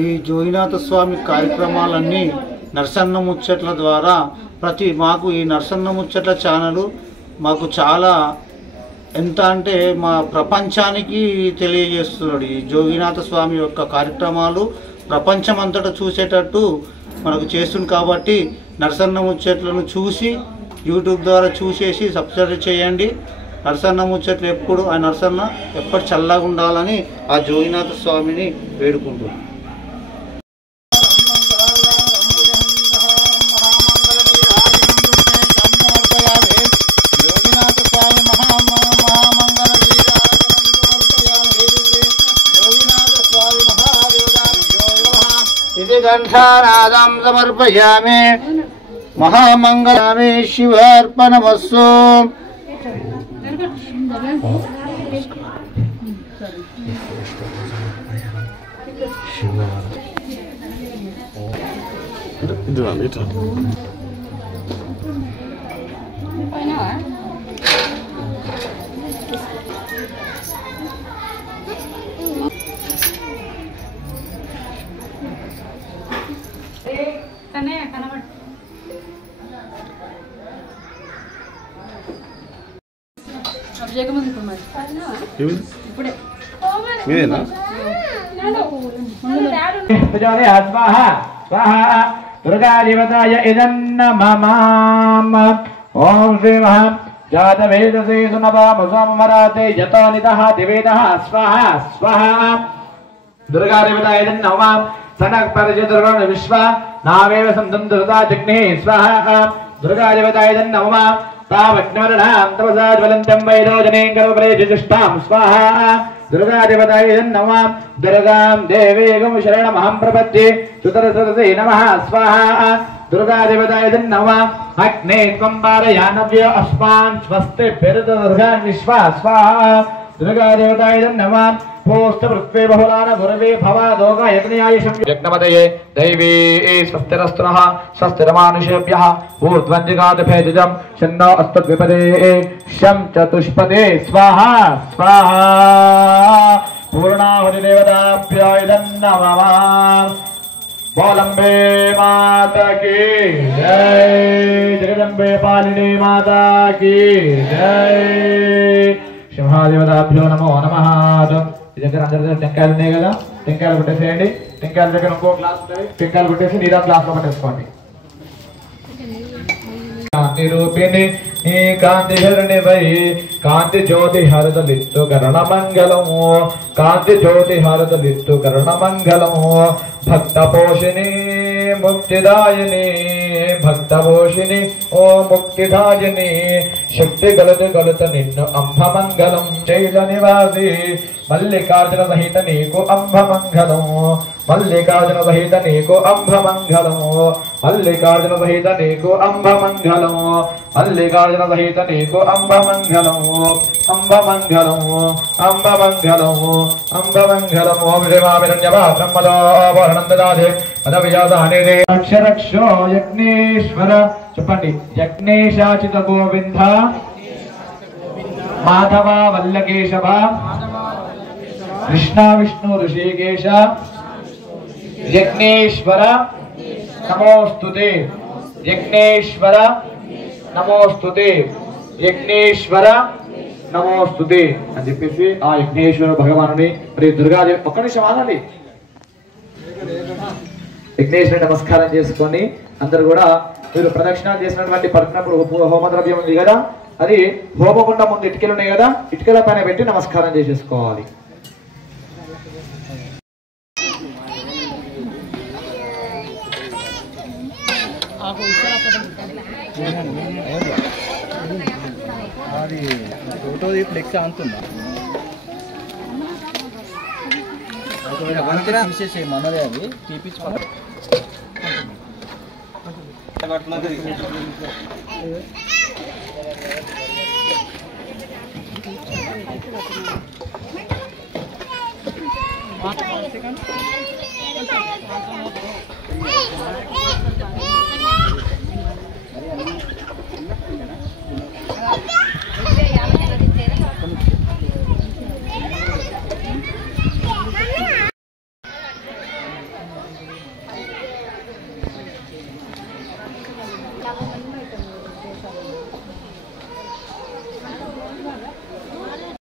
ఈ జోగినాథ స్వామి కార్యక్రమాలన్నీ నరసన్న ముచ్చట్ల ద్వారా మాకు ఈ నరసన్న ముచ్చట్ల ఛానల్ మాకు చాలా ఎంత అంటే మా ప్రపంచానికి తెలియజేస్తున్నాడు. ఈ జోగినాథ స్వామి యొక్క కార్యక్రమాలు ప్రపంచమంతటా చూసేటట్టు మనకు చేస్తుంది. కాబట్టి నరసన్న ముచ్చట్లను చూసి యూట్యూబ్ ద్వారా చూసేసి సబ్స్క్రైబ్ చేయండి. నరసన్న ముచ్చట్లు ఎప్పుడు ఆ నరసన్న ఎప్పటి చల్లగా ఉండాలని ఆ జోగినాథ స్వామిని వేడుకుంటున్నాం. ఇది ఘంటానాదం సమర్పయామి మహామంగళామి శివార్పణమస్తు. दुर्गादेवताय इदन्नमः। ओम श्री महा जातवेदसे सुनवामुसंवराते यतोनितः दिवेदः स्वाहा स्वाहा। दुर्गादेवताय इदन्नमः। सनक परिजदुर्गण विश्वा नावेव संतंतुता जग्ने स्वाहा। दुर्गादेवताय इदन्नमः। तावज्ञवरणां तपसा ज्वलन्तं वैरोजने गर्भपरेजिष्टां स्वाहा। दुर्गादेवताय नमः। दुर्गां देवीं शरणमहं प्रपद्ये सुतरसरसे नमः स्वाहा। दुर्गादेवताय नमः। अग्ने त्वं पारयानव्य अस्मान् स्वस्ति दुर्गा विश्वा स्वाहा। दुर्गादेवताय नमः। पोस्त पृथ्वी बहुलान गुरवे भवा दोगा यज्ञाय यज्ञपतये दैवी स्वस्तिरस्तुनः स्वस्तिरमानुषेभ्यः ऊर्ध्वञ्जिगादभेजं शन्नो अस्तद्विपदे शं चतुष्पदे स्वाहा स्वाहा। पूर्णाहुतिदेवताभ्यो नमः। बोलंबे माता की जय। जगदम्बे पालिनी माता की जय। సింహాదేవతాభ్యో నమో నమః. ఈ దగ్గర అందరి టెంకాయలు ఉన్నాయి కదా, టెంకాయలు పెట్టేసేయండి. టెంకాయల దగ్గర ఇంకో గ్లాస్ ఉంటాయి, టెంకాయలు పెట్టేసి నీరా గ్లాస్ లో పెట్టేసుకోండి. కాంతి రూపిణి ఈ కాంతి హరిణి వై కాంతి జ్యోతి హరదలిత్తు కరణ మంగళము. కాంతి జ్యోతి హరదలిత్తు కరణ మంగళము. భక్త పోషిణి ముక్తిదాయిని భక్త పోషిణి ఓ ముక్తిదాయిని. శక్తి గలదు గలుత నిన్ను అంబమంగళం. శైల నివాసి మల్లికార్జున సహిత నీకు అంబమంగళము. మల్లికార్జున సహిత నీకు అంబమంగళము. మల్లికార్జున సహిత నీకు అంబమంగళము. మల్లికార్జున సహిత నీకు అంబమంగళము. అంబమంగళము అంబమంగళము అంబమంగళము. ఓం శ్రీమామిరణ్యవా బ్రహ్మదో వర్ణం దదాదే పదవిజాదానే రక్షరక్షో యజ్ఞేశ్వర. చెప్పండి. యజ్ఞేశాచిత గోవింద మాధవ వల్లకేశవ కృష్ణ విష్ణు ఋషికేశ యజ్ఞేశ్వర నమోస్తుతే. యజ్ఞేశ్వర నమోస్తుతే. యజ్ఞేశ్వర నమోస్తుతే అని చెప్పేసి ఆ యజ్ఞేశ్వర భగవానుని మరి దుర్గాదేవి ఒక్క నిమిషం ఆనండి. యజ్ఞేశ్వరుని నమస్కారం చేసుకొని అందరు కూడా మీరు ప్రదక్షిణాలు చేసినటువంటి పడుతున్నప్పుడు హోమద్రవ్యం ఉంది కదా, అది హోమగుండ ముందు ఇటుకలు ఉన్నాయి కదా, ఇటుకల పైన పెట్టి నమస్కారం చేసేసుకోవాలి. అది ఫోటో ఫ్లెక్స్ అంతుందా తీసేసే మనదే అది తీపిచ్చి యాభై మంది